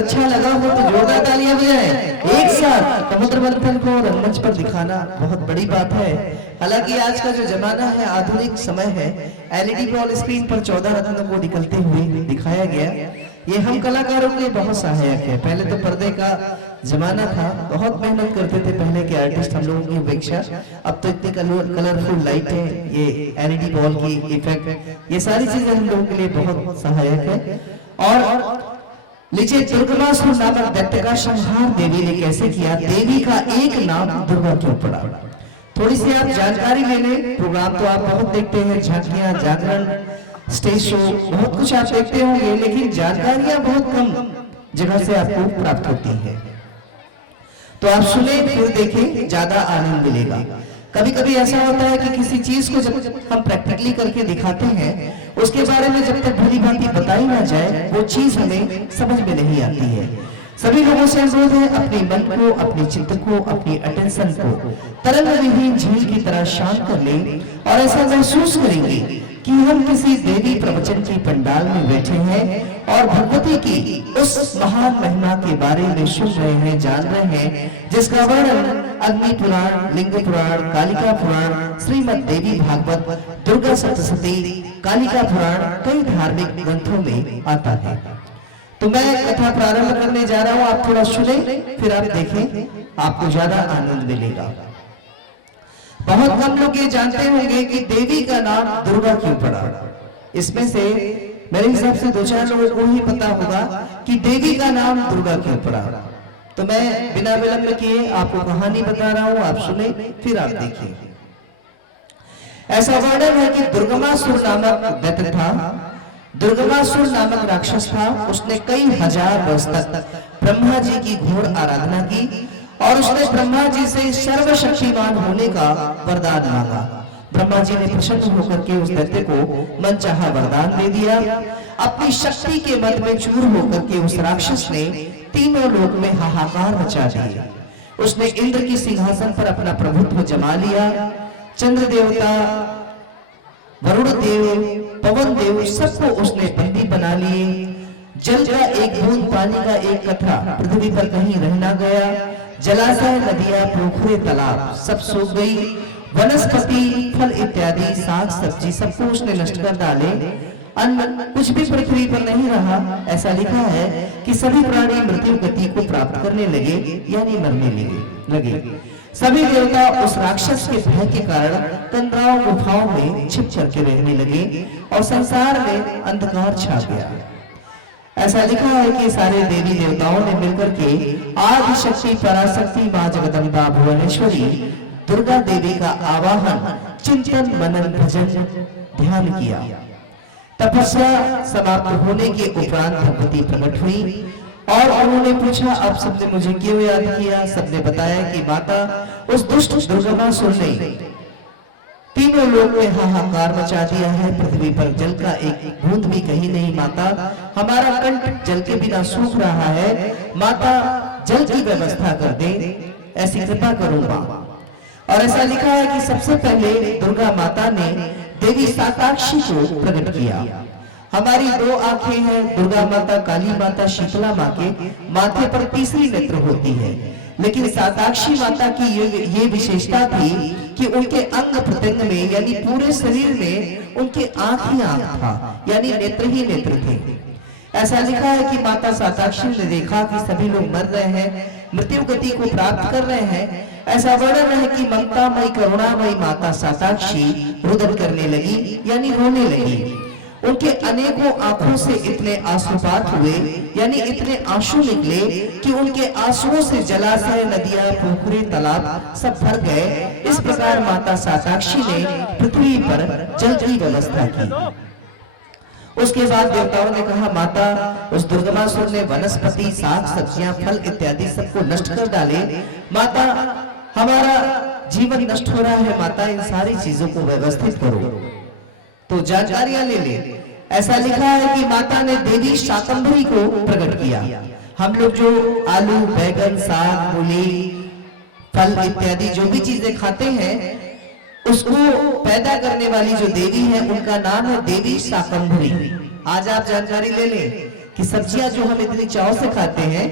अगर अच्छा लगा हो तो जोरदार तालियां बजाएं एक साथ। समुद्र मंथन को रंगमंच पर दिखाना बहुत बड़ी बात है। हालांकि आज का जो जमाना है, आधुनिक समय है, एलईडी वॉल स्क्रीन पर 14 रत्नों को निकलते हुए दिखाया गया। ये हम कलाकारों के लिए बहुत सहायक है। पहले तो पर्दे का जमाना था, बहुत मेहनत करते थे पहले के आर्टिस्ट हम लोगों की अपेक्षा। अब तो इतनी कलरफुल लाइट है, ये एलईडी वॉल की इफेक्ट, ये सारी चीजें हम लोगों के लिए बहुत सहायक है। और लीजिए, दुर्गमासुर नामक दैत्य का संहार देवी ने कैसे किया, देवी का एक नाम दुर्गा क्यों पड़ा, थोड़ी सी आप जानकारी ले लें। प्रोग्राम तो आप बहुत देखते हैं, झांकियां, जागरण, स्टेज शो, बहुत कुछ आप देखते होंगे, लेकिन जानकारियां बहुत कम जगह से आपको प्राप्त होती है। तो आप सुने फिर देखें, ज्यादा आनंद मिलेगा। कभी कभी ऐसा होता है कि किसी चीज को जब हम प्रैक्टिकली करके दिखाते हैं, उसके बारे में जब तक भली भांति बताई ना जाए, वो चीज हमें समझ में नहीं आती है। सभी लोगों से अनुरोध है, अपने मन को, अपने चित्त को, अपनी अटेंशन को तरंग विहीन झील की तरह शांत कर लें और ऐसा महसूस करेंगे कि हम किसी देवी प्रवचन के पंडाल में बैठे हैं और भगवती की उस महान महिमा के बारे में सुन रहे हैं, जान रहे हैं, जिसका वर्णन अग्नि पुराण, लिंग पुराण, कालिका पुराण, श्रीमद् देवी भागवत, दुर्गा सप्तशती, कालिका पुराण, कई धार्मिक ग्रंथों में आता है। तो मैं कथा प्रारंभ करने जा रहा हूं, आप थोड़ा सुने फिर आप देखें, आपको ज्यादा आनंद मिलेगा। बहुत कम लोग ये जानते होंगे कि देवी का नाम दुर्गा क्यों पड़ा। इसमें से मेरे हिसाब से 2-4 लोगों को ही पता होगा कि देवी का नाम दुर्गा क्यों पड़ा। तो मैं बिना विलंब किए आपको कहानी बता रहा हूं, आप सुने फिर आप देखिए। ऐसा वर्णन है कि दुर्गमासुर नामक दैत्य था। दुर्गमासुर नामक राक्षस था। उसने कई हजार वर्ष तक ब्रह्मा जी की घोर आराधना की और उसने ब्रह्मा जी से सर्वशक्तिमान होने का वरदान मांगा। ब्रह्मा जी ने प्रसन्न होकर के उस दैत्य को मनचाहा वरदान दे दिया। अपनी शक्ति के मद में चूर होकर के उस राक्षस ने तीनों लोक में हाहाकार मचा दिया। उसने इंद्र की सिंहासन पर अपना प्रभुत्व जमा लिया। चंद्र देवता, वरुण देव, पवन देव, सबको उसने बंदी बना लिए। जल का एक बूंद, पानी का एक कतरा पृथ्वी पर कहीं रह ना गया। जलाशय, नदियां, पोखरे, तालाब सब सूख गई। वनस्पति, फल इत्यादि, साग सब्जी सबको उसने नष्ट कर डाले। अन्न कुछ भी पृथ्वी पर नहीं रहा। ऐसा लिखा है कि सभी प्राणी मृत्यु गति को प्राप्त करने लगे, यानी मरने लगे। सभी देवता उस राक्षस के भय के कारण कंदराओं गुफाओं में छिप करके रहने लगे और संसार में अंधकार छा गया। ऐसा लिखा है कि सारे देवी देवताओं ने मिलकर के आदि शक्ति पराशक्ति मां जगदम्बा भुवनेश्वरी दुर्गा देवी का आवाहन, चिंतन, मनन, भजन, ध्यान किया। तपस्या समाप्त होने के उपरांत भगवती प्रकट हुई और उन्होंने पूछा, अब सबने मुझे क्यों याद किया। सबने बताया कि माता, उस दुष्ट दुर्गमासुर ने तीनों लोग में हाहाकार मचा दिया है। पृथ्वी पर जल का एक बूंद भी कहीं नहीं। माता, हमारा कंठ जल के बिना सूख रहा है। माता, जल की व्यवस्था कर दे, ऐसी कृपा करो मां। और ऐसा लिखा है कि सबसे पहले दुर्गा माता ने देवी साताक्षी को प्रकट किया। हमारी 2 आंखें हैं, दुर्गा माता, काली माता, शीतला मां के माथे पर तीसरी नेत्र होती है, लेकिन साताक्षी माता की ये विशेषता थी कि उनके अंग प्रत्यंग में, यानी पूरे शरीर में उनके आंख ही आंख था, यानी नेत्र ही नेत्र थे। ऐसा लिखा है कि माता साताक्षी ने देखा कि सभी लोग मर रहे हैं, मृत्यु गति को प्राप्त कर रहे हैं। ऐसा वर्णन है कि ममतामयी, करुणामयी माता साताक्षी रुदन करने लगी, यानी रोने लगी। उनके अनेकों आंखों से इतने आंसुपात हुए, यानी इतने आंसू निकले कि उनके आंसुओं से जलाशय, नदियां, पोखरे, तालाब सब भर गए। इस प्रकार माता साताक्षी ने पृथ्वी पर जल की व्यवस्था की। उसके बाद देवताओं ने कहा, माता, उस दुर्गमासुर ने वनस्पति, साग सब्जियां, फल इत्यादि सबको नष्ट कर डाले। माता, हमारा जीवन नष्ट हो रहा है। माता, इन सारी चीजों को व्यवस्थित करो। तो जानकारियां ले ले। ऐसा लिखा है कि माता ने देवी शाकंभरी को प्रकट किया। हम लोग जो आलू, बैगन, साग, मूली, फल इत्यादि जो भी चीजें खाते हैं, उसको पैदा करने वाली जो देवी है, उनका नाम है देवी शाकंभरी। आज आप जानकारी ले लें कि सब्जियां जो हम इतनी चाव से खाते हैं,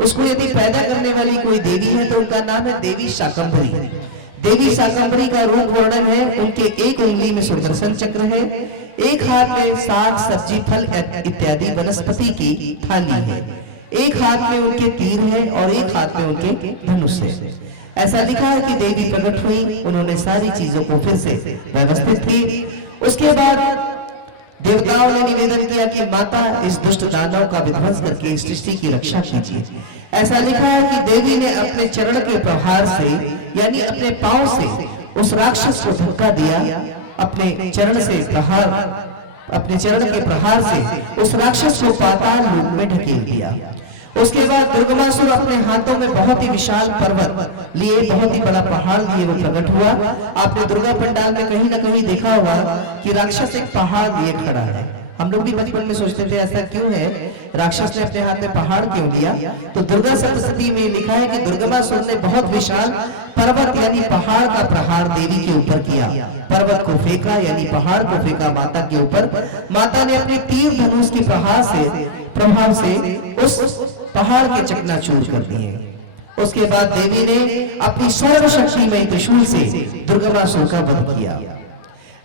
उसको यदि पैदा करने वाली कोई देवी है तो उनका नाम है देवी शाकंभरी। देवी शाकंभरी का रूप वर्णन है, उनके एक उंगली में सुदर्शन चक्र है, एक हाथ में साग सब्जी फल इत्यादि वनस्पति की थाली है, एक हाथ में उनके तीर है और एक हाथ में उनके धनुष है। ऐसा लिखा है कि देवी प्रकट हुई, उन्होंने सारी चीजों को फिर से व्यवस्थित की। उसके बाद देवताओं ने निवेदन किया कि माता इस दुष्ट दानव का विध्वंस करके इस सृष्टि की रक्षा कीजिए। ऐसा लिखा है कि देवी ने अपने चरण के प्रहार से यानी अपने पांव से उस राक्षस को धक्का दिया, अपने चरण के प्रहार से उस राक्षस को पाताल लोक में ढकेल दिया। उसके बाद दुर्गमासुर अपने हाथों में बहुत ही विशाल पर्वत लिए, बहुत ही बड़ा पहाड़ लिए वो प्रकट हुआ। आपने दुर्गा पंडाल में कहीं ना कहीं देखा होगा कि राक्षस एक पहाड़ लिए खड़ा है। हम लोग भी बचपन में सोचते थे ऐसा क्यों है, राक्षस ने अपने हाथ में पहाड़ क्यों लिया? तो दुर्गा सप्तशती में लिखा है कि दुर्गमासुर ने बहुत विशाल पर्वत यानी पहाड़ का प्रहार देवी के ऊपर किया, पर्वत को फेंका यानी पहाड़ को फेंका माता के ऊपर। माता ने अपने तीर धनुष के प्रभाव से उस पहाड़ के चकनाचूर कर दिए। उसके बाद देवी ने अपनी सर्वशक्तिमय त्रिशूल से दुर्गमासुर का वध किया।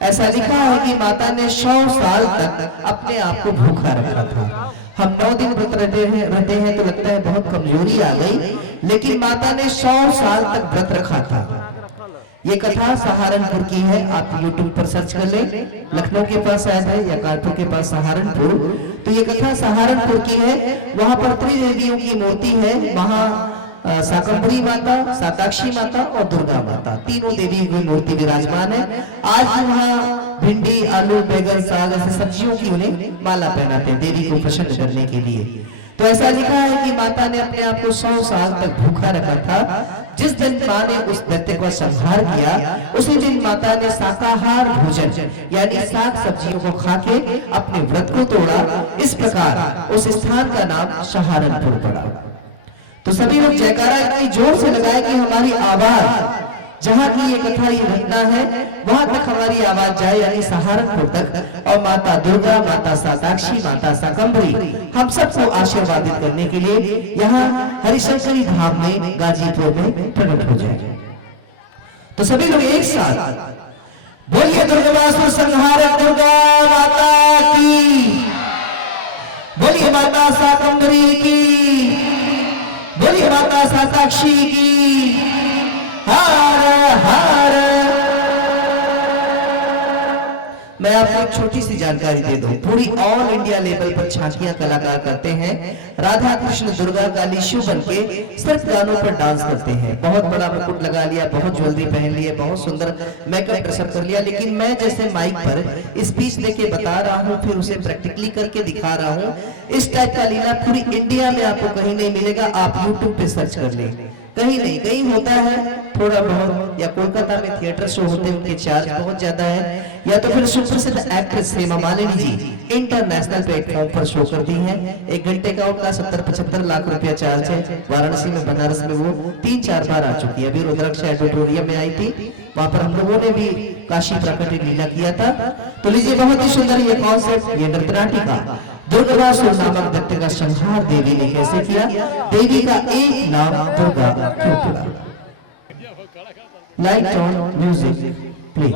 ऐसा लिखा है कि माता ने 100 साल तक अपने आप को भूखा रखा था। हम 9 दिन व्रत रहते हैं तो लगता है बहुत कमजोरी आ गई, लेकिन माता ने 100 साल तक व्रत रखा था। ये कथा सहारनपुर की है, आप YouTube पर सर्च कर लें, लखनऊ के पास शायद है या कानपुर के पास सहारनपुर। तो ये कथा सहारनपुर की है। वहां पर त्रिदेवियों की मूर्ति है, वहां शाकंभरी माता, साताक्षी माता और दुर्गा माता, तीनों देवी की मूर्ति विराजमान है। आज वहाँ भिंडी आलू बैगन साग ऐसे सब्जियों की उन्हें माला पहनाते हैं देवी को प्रसन्न करने के लिए। तो ऐसा लिखा है कि माता ने अपने आप को 100 साल तक भूखा रखा था। जिस दिन मां ने उस दैत्य का संहार किया, उसी दिन माता ने शाकाहार भोजन यानी साग सब्जियों को खाके अपने व्रत को तोड़ा। इस प्रकार उस स्थान का नाम सहारनपुर पड़ा। तो सभी लोग जयकारा इतनी जोर से लगाए कि हमारी आवाज जहां की ये कथा ये घटना है वहां तक हमारी आवाज जाए, यानी सहारनपुर तक। और माता दुर्गा, माता साताक्षी, माता शाकंभरी हम सबको आशीर्वादित करने के लिए यहाँ हरिशंकरी धाम में गाजीपुर में प्रकट हो जाए। तो सभी लोग एक साथ बोलिए दुर्गमासुर संहारक दुर्गा माता की, बोलिए माता शाकंभरी की, बोलिए माता साताक्षी की। हर हर। मैं आपको एक छोटी सी जानकारी दे दूं, पूरी ऑल इंडिया लेवल पर झांकियां कलाकार करते हैं। राधा कृष्ण दुर्गा काली शिव बन के सिर्फ गानों पर डांस करते हैं। बहुत बड़ा मुकुट लगा लिया, बहुत ज्वेलरी पहन लिया, बहुत सुंदर मेकअप ड्रेसअप कर लिया, लेकिन मैं जैसे माइक पर स्पीच देके बता रहा हूँ, फिर उसे प्रैक्टिकली करके दिखा रहा हूँ। इस टाइप का लीला पूरी इंडिया में आपको कहीं नहीं मिलेगा। आप यूट्यूब पे सर्च कर लें, कहीं नहीं, कहीं होता है थोड़ा बहुत, या कोलकाता में थिएटर शो होते हैं उनके चार्ज बहुत ज्यादा है, या तो फिर सुप्रसिद्ध actress Hema Malini ji international platform पर शो करती हैं। 1 घंटे का उनका 70-75 लाख रुपया चार्ज है। वाराणसी में, बनारस में वो 3-4 बार आ चुकी है। अभी रुद्राक्ष ऑडिटोरियम में आई थी, वहां पर हम लोगों ने भी काशी प्राकट्य लीला किया था। तो लीजिए, बहुत ही सुंदर ये कॉन्सेप्ट, ये नृत्यनाटिका दुर्गमासुर नामक दैत्य का संहार देवी ने कैसे किया, देवी का एक नाम दुर्गा क्यों पड़ा। Light on, music play.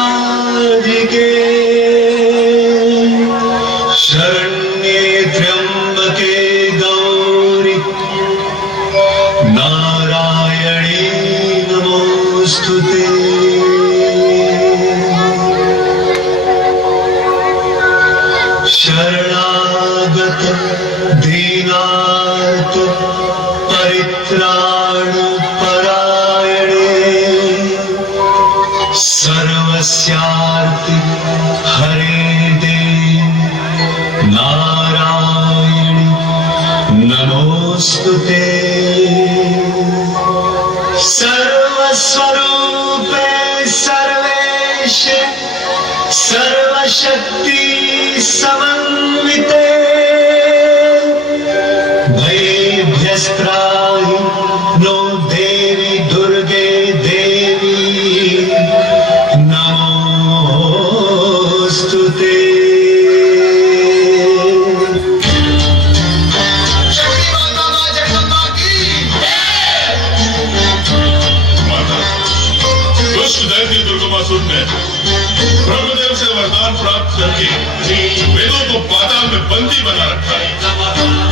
राधिके शरण्ये त्र्यंबके गौरी नारायणी नमोस्तुते। शरणागत दीनार्त परित्राण परायणे सर्वस्यार्ति हरे देव नारायणी नमोस्तुते। सर्वस्वरूपे सर्वेश सर्वशक्ति समन्विते भयेभ्यस्त्राहि नो देवी दुर्गे देवी नमोस्तुते। ब्रह्मदेव से वरदान प्राप्त करके वेदों को पाताल में बंदी बना रखा है।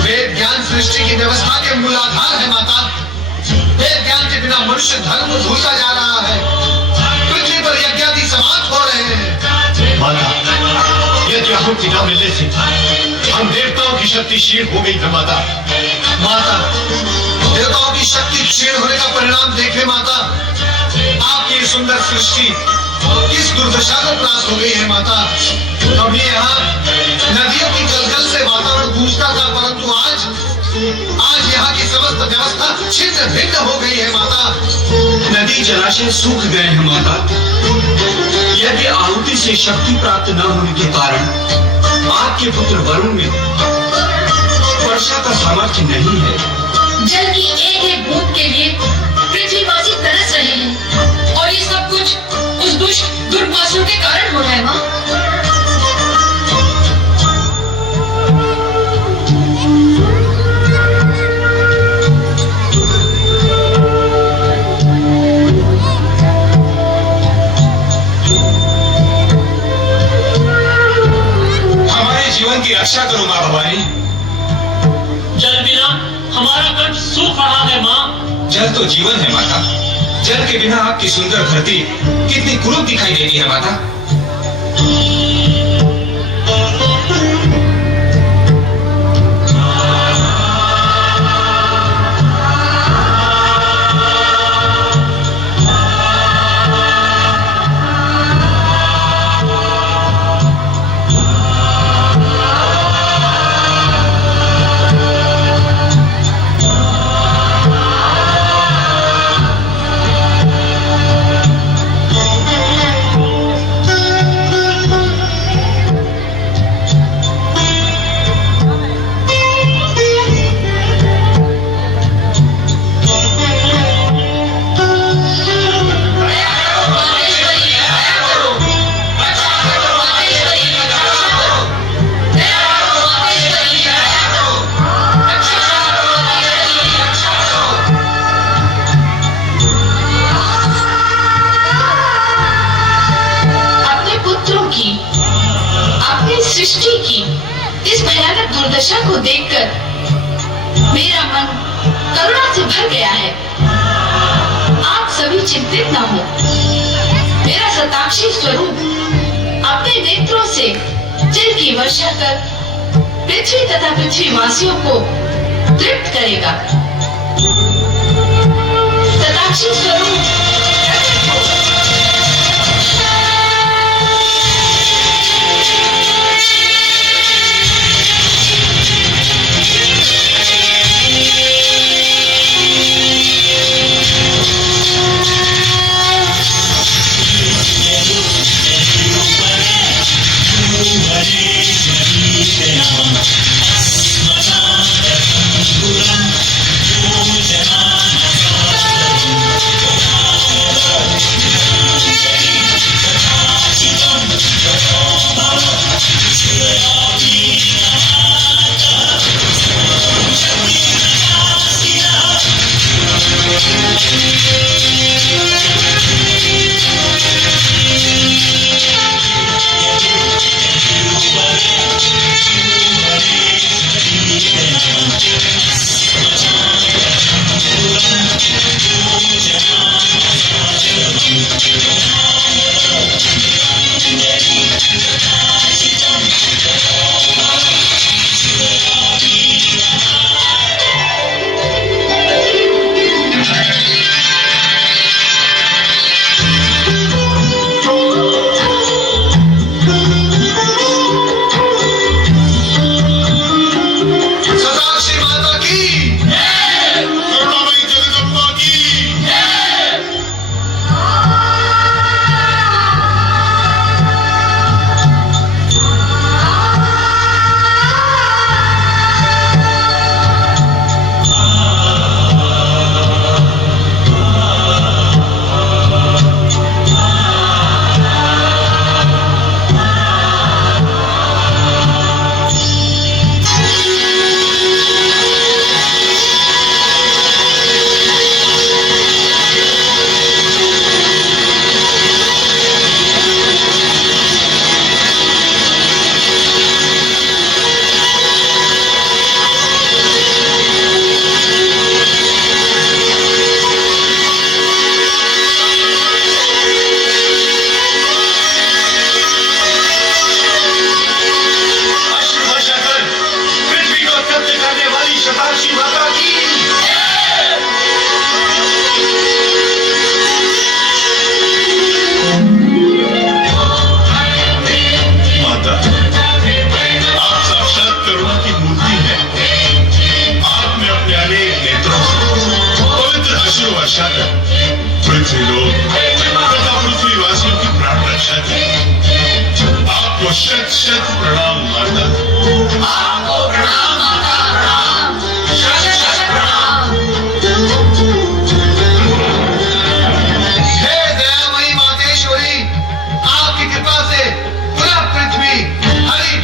वेद ज्ञान सृष्टि की व्यवस्था के मूलाधार है माता। वेद ज्ञान के बिना मनुष्य धर्म भूलता जा रहा है। पृथ्वी पर यज्ञादि समाप्त हो रहे हैं। माता, यज्ञ हम पिता मिलने से हम देवताओं की शक्ति क्षीण हो गई है माता। माता, देवताओं की शक्ति क्षीण होने का परिणाम देखे माता। आपकी सुंदर सृष्टि किस दुर्दशा को प्राप्त हो गई है माता। कभी यहाँ नदियों की गलगल से वातावरण गूंजता था, परंतु आज यहाँ की समस्त व्यवस्था छिन्न भिन्न हो गई है माता। नदी जलाशय सूख गए हैं माता। यदि आहुति से शक्ति प्राप्त न होने के कारण आपके पुत्र वरुण में वर्षा का सामर्थ्य नहीं है। जल की एक एक बूंद के लिए पृथ्वीवासी तरस रहे हैं और ये सब कुछ उस दुष्ट दुर्वासुर के कारण हो रहा है माँ। हमारे जीवन की रक्षा करो माँ भवानी। जल बिना हमारा कंठ सूख रहा है माँ। जल तो जीवन है माता। जल के बिना आपकी सुंदर धरती कितनी कुरूप दिखाई देती है माता। सृष्टि की इस भयानक दुर्दशा को देखकर मेरा मन करुणा से भर गया है। आप सभी चिंतित न हो। मेरा सताक्षी स्वरूप अपने नेत्रों से जल की वर्षा कर पृथ्वी तथा पृथ्वीवासियों को तृप्त करेगा। सताक्षी स्वरूप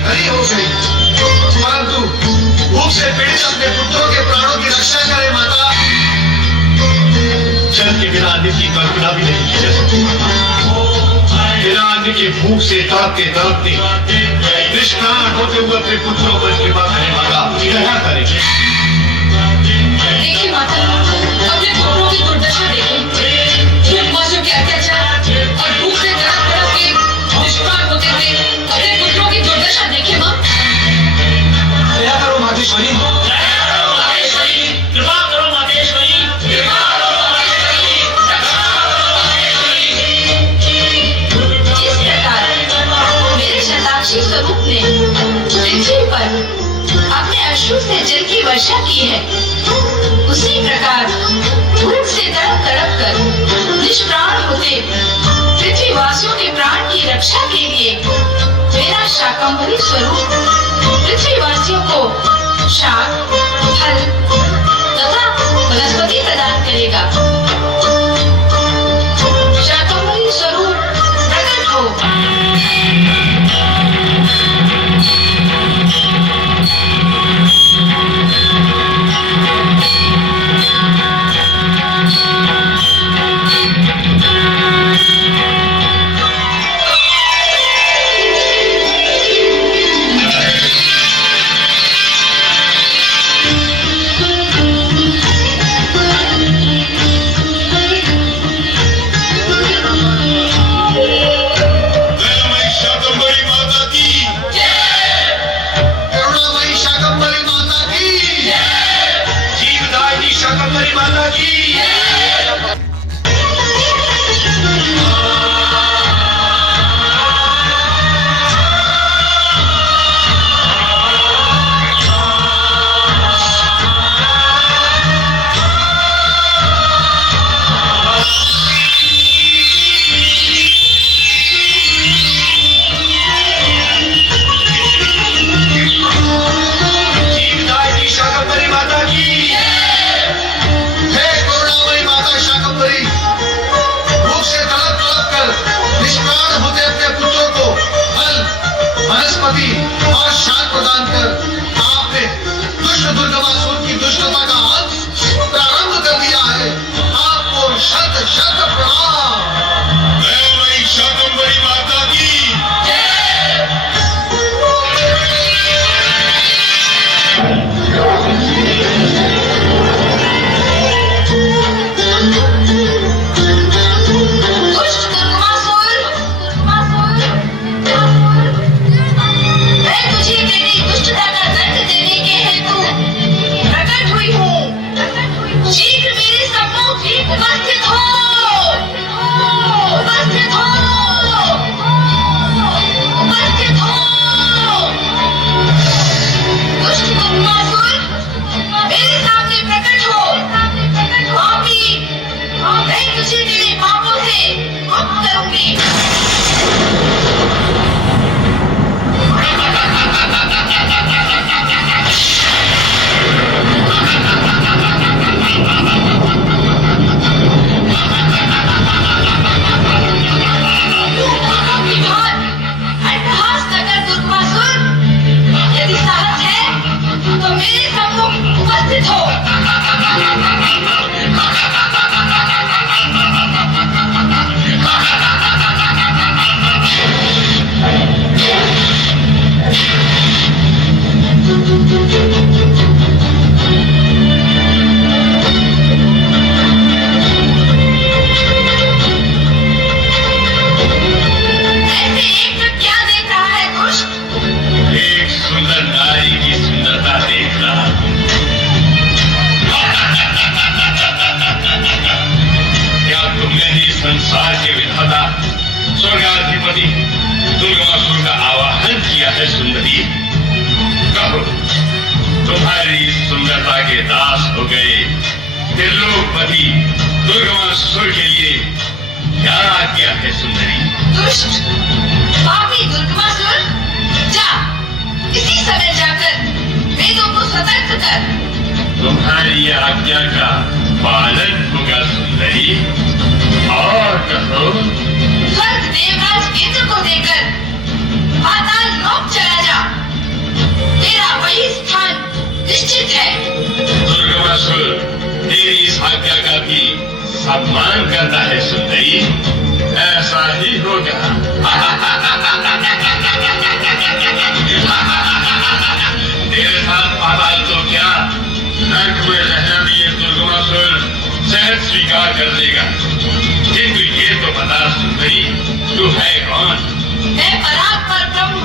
हरी हो गई, परंतु भूख से पीड़ित अपने पुत्रों के प्राणों की रक्षा करे माता। जल के बिना अन्न की कल्पना भी नहीं की जा सकती। बिना अन्न के भूख से तड़पते तड़पते निष्प्राण होते हुए अपने पुत्रों पर कृपा करें माता, क्या करें? देखिए माता, अपने पुत्रों की दुर्दशा देखें, भूखमरियों के अत्याचार और भूख से तड़प तड़प के निष्प्राण होते हुए अपने पुत्रों की दुर्दशा देखें माँ। दया करो मातेश्वरी, कृपा करो मातेश्वरी, जिस प्रकार मेरे शताक्षी स्वरूप ने पृथ्वी पर अपने अश्रु से जल की वर्षा की है, उसी प्रकार भूख से तड़प तड़प कर निष्प्राण होते पृथ्वीवासियों के प्राण की रक्षा के लिए मेरा शाकंभरी स्वरूप पृथ्वीवासियों को शाक, फल तथा वनस्पति प्रदान करेगा। शाकंभरी स्वरूप प्रकट हो। दयामयी शाकंभरी माता की, करुणामयी शाकंभरी माता की, जीवदायिनी शाकंभरी माता की। जीवदायिनी शाकंभरी माता की, हे करुणामयी माता शाकंभरी, भूख से तड़प तड़प कर निष्प्राण होते अपने पुत्रों को फल, वनस्पति और शाक प्रदान कर आपने दुष्ट दुर्गमासुर की दुष्टता का अंत प्रारंभ कर दिया है। आपको शत शत प्रणाम। दयामयी शाकंभरी माता की। दुष्ट दुर्गमासुर, मैं तुझे तेरी दुष्टता का दंड देने के हेतु प्रकट हुई हूँ। शीघ्र मेरे सम्मुख उपस्थित हो, उपस्थित हो, उपस्थित हो। दुष्ट दुर्गमासुर, मेरे सामने प्रकट हो। पापी, मैं तुझे तेरे पापों से मुक्त करूंगी। अट्टहास न कर दुर्गमासुर, यदि साहस है तो मेरे सम्मुख उपस्थित हो। ऐसे एकटक क्या देख रहा है दुष्ट? एक सुंदर नारी की सुंदरता देख रहा हूं। क्या तुमने ही संसार के विधाता स्वर्गाधिपति दुर्गमासुर का आवाहन किया है सुंदरी? कहो, तुम्हारी इस सुंदरता के दास हो गए त्रिलोकपति दुर्गमासुर के लिए क्या आज्ञा है सुंदरी? दुष्ट, पापी दुर्गमासुर, जा इसी समय जाकर वेदों को सतर्क कर। तुम्हारी आज्ञा का पालन होगा सुंदरी। और कहो। स्वर्ग देवराज इंद्र को देकर पाताल लोक चला जा। निश्चित है। दुर्गमासुर तेरी इस आज्ञा का भी सम्मान करता है सुंदरी। ऐसा ही होगा। तेरे साथ पाताल तो क्या, नर्क में रहना भी ये दुर्गमासुर सहज स्वीकार कर लेगा। किंतु ये तो बता सुंदरी, तू है कौन? मैं परात्पर ब्रह्म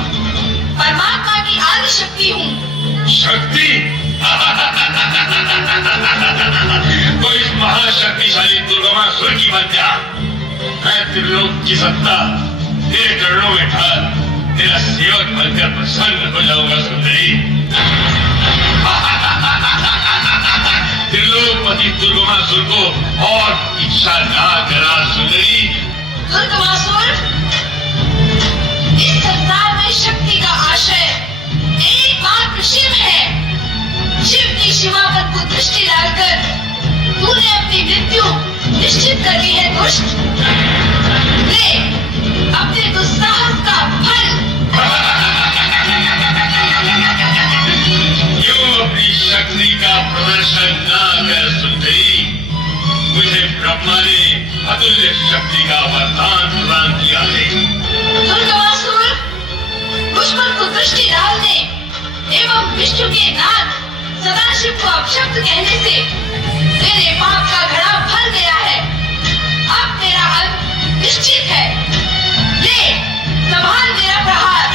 परमात्मा की आदि शक्ति हूँ। शक्ति? तो इस महाशक्तिशाली दुर्गमासुर की बच्चा, मैं त्रिलोक की सत्ता तेरे चरणों में ढाल तेरा सेवक बनकर प्रसन्न हो जाऊंगा सुंदरी। त्रिलोकपति दुर्गमासुर को और इच्छा ना करा सुंदरी। दुर्गमासुर, इस संसार में शक्ति का आशय एकमात्र शिव है। शिव की शिवापत को दृष्टि डालकर तूने अपनी मृत्यु निश्चित कर ली है दुष्ट। ले अपने दुस्साहस का फल। क्यों अपनी शक्ति का प्रदर्शन ना कर सुंदरी? मुझे ब्रह्मा ने अतुल्य शक्ति का वरदान प्रदान किया है। दुर्गमासुर, मुझ पर कुदृष्टि डालने एवं विष्णु के नाथ सदाशिव को अपशब्द कहने से तेरे पाप का घड़ा भर गया है। अब तेरा अंत निश्चित है। ले संभाल मेरा प्रहार।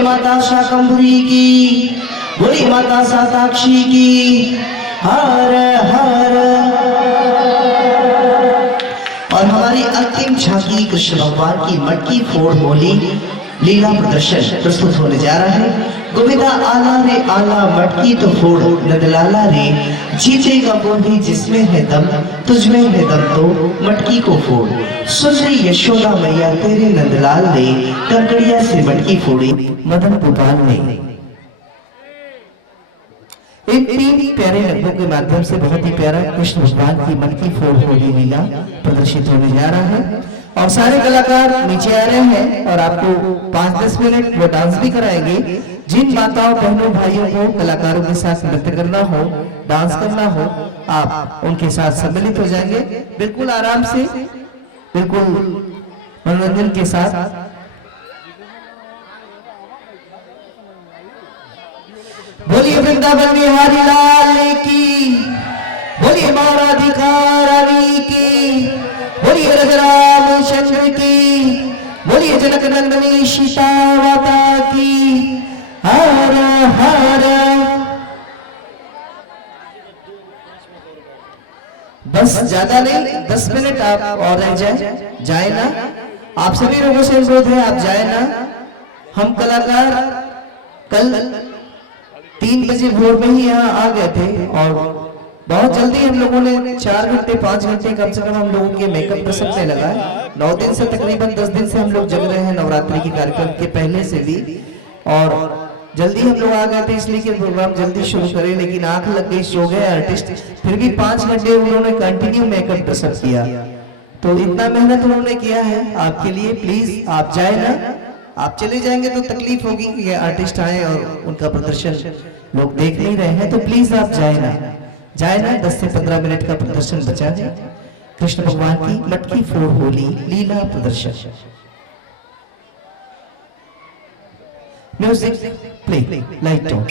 बोलिए माता शाकंभरी की, बोलिए माता साताक्षी की, हर हर। और हमारी अंतिम झांकी कृष्ण भगवान की मटकी फोड़ होली लीला प्रदर्शन प्रस्तुत होने जा रहा है। गोविंदा आला रे आला मटकी तो फोड़, नंदलाला रे जीतेगा वो भी जिसमें है दम, तुझमें है दम तो मटकी को फोड़। सुन रही यशोदा मैया तेरे नंदलाल ने कंकड़िया से मटकी फोड़ी मदन गोपाल ने। इन 3 प्यारे रंगों के माध्यम से बहुत ही प्यारा कृष्ण भगवान की मटकी फोड़ होली लीला प्रदर्शित होने जा रहा है। और सारे कलाकार नीचे आ रहे हैं और आपको 5-10 मिनट वो डांस भी कराएंगे। जिन माताओं बहनों भाइयों को कलाकारों के साथ नृत्य करना हो, डांस करना हो, आप उनके साथ सम्मिलित हो जाएंगे बिल्कुल आराम से, बिल्कुल मनोरंजन के साथ। बोलिए वृंदावन बिहारी लाल की, बोलिए मौराधिका रानी की, बोलिए रघुराम चंद्र की, बोलिए जनक नंदनी सीता माता की, हर हर। बस ज्यादा नहीं, 10 मिनट आप और रह जाए ना। आप सभी लोगों से अनुरोध है आप जाए ना। हम कलाकार कल 3 बजे भोर में ही यहाँ आ गए थे और बहुत जल्दी हम लोगों ने 4 घंटे 5 घंटे कम से कम हम लोगों के मेकअप पर सबसे लगा है। 9 दिन से तकरीबन 10 दिन से हम लोग जग रहे हैं नवरात्रि के कार्यक्रम के पहले से भी, और जल्दी हम लोग आ गए थे इसलिए कि प्रोग्राम जल्दी शुरू करें, लेकिन आंख लग गई, सो गए आर्टिस्ट। फिर भी 5 घंटे उन्होंने कंटिन्यू मेकअप पर सब किया, तो इतना मेहनत उन्होंने किया है आपके लिए। प्लीज आप जाए ना, आप चले जाएंगे तो तकलीफ होगी कि आर्टिस्ट आए और उनका प्रदर्शन लोग देख नहीं रहे हैं, तो प्लीज आप जाए ना 10 से 15 मिनट का प्रदर्शन बचा है। कृष्ण भगवान की मटकी फोड़ होली लीला प्रदर्शन। Music play, light on.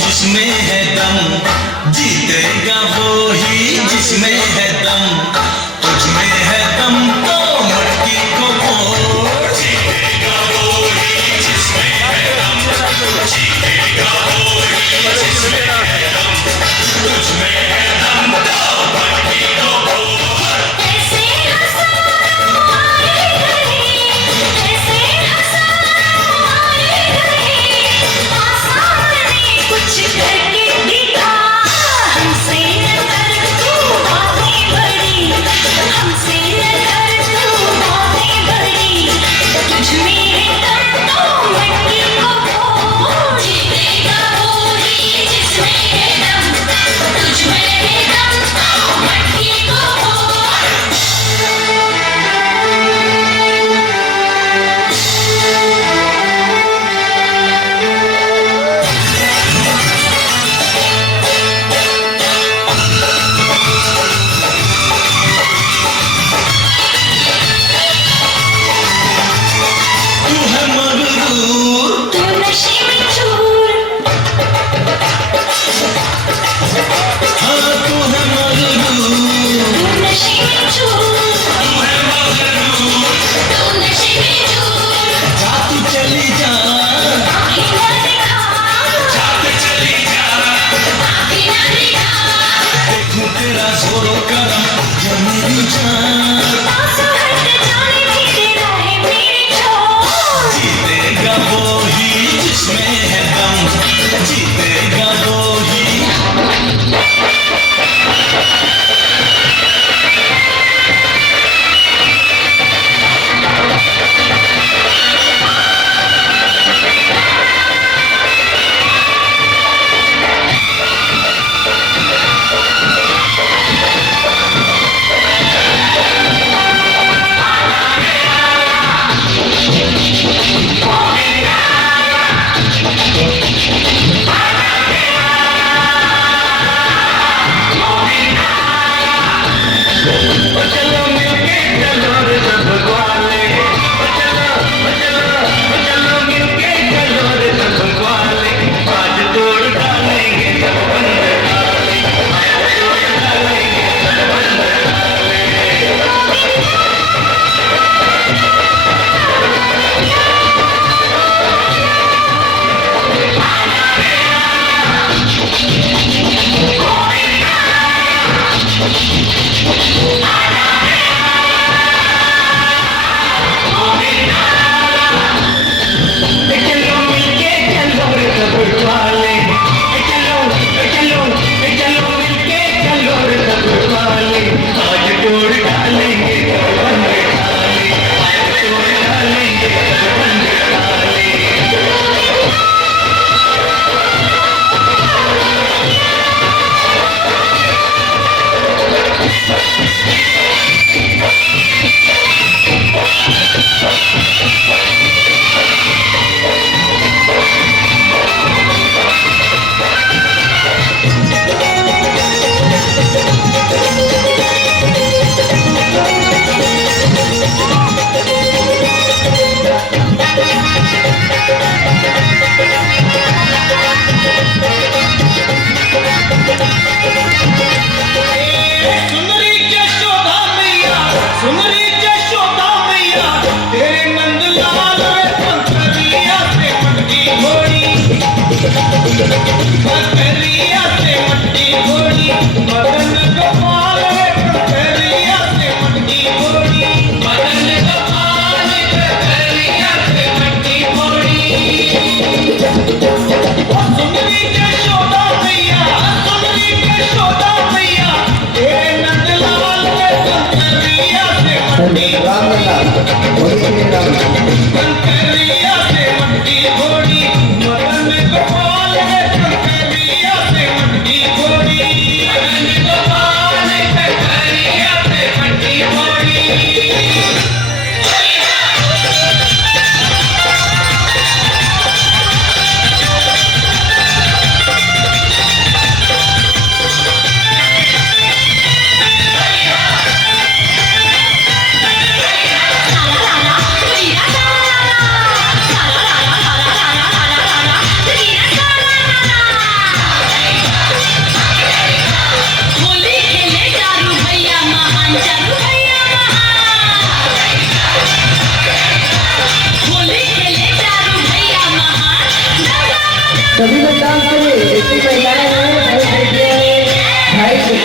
जिसमें है दम, जीतेगा वो ही जिसमें है दम, तुझमें है दम तो मटकी को फोड़। जीतेगा वो ही जिसमें है दम, जीतेगा वो ही जिसमें है दम, तुझमें है दम तो मटकी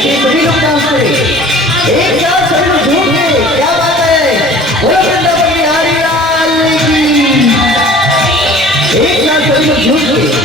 देखिए सभी लोग डांस करें एक साथ, सभी लोग झूम के, क्या बात है, बोलो वृंदावन बिहारी लाल की, एक साथ सभी लोग झूम के।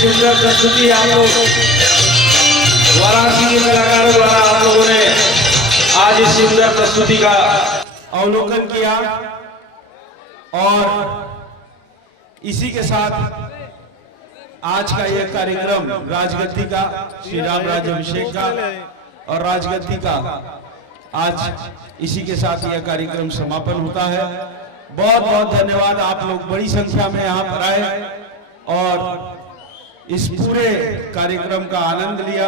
सुंदर प्रस्तुति आप लोग वाराणसी के कलाकारों द्वारा आप लोगों ने आज इस सुंदर प्रस्तुति का अवलोकन किया और इसी के साथ आज का यह कार्यक्रम राजगद्दी का श्री राम राज्याभिषेक का और राजगद्दी का आज इसी के साथ यह कार्यक्रम समापन होता है। बहुत बहुत धन्यवाद, आप लोग बड़ी संख्या में यहाँ पर आए और इस पूरे कार्यक्रम का आनंद लिया।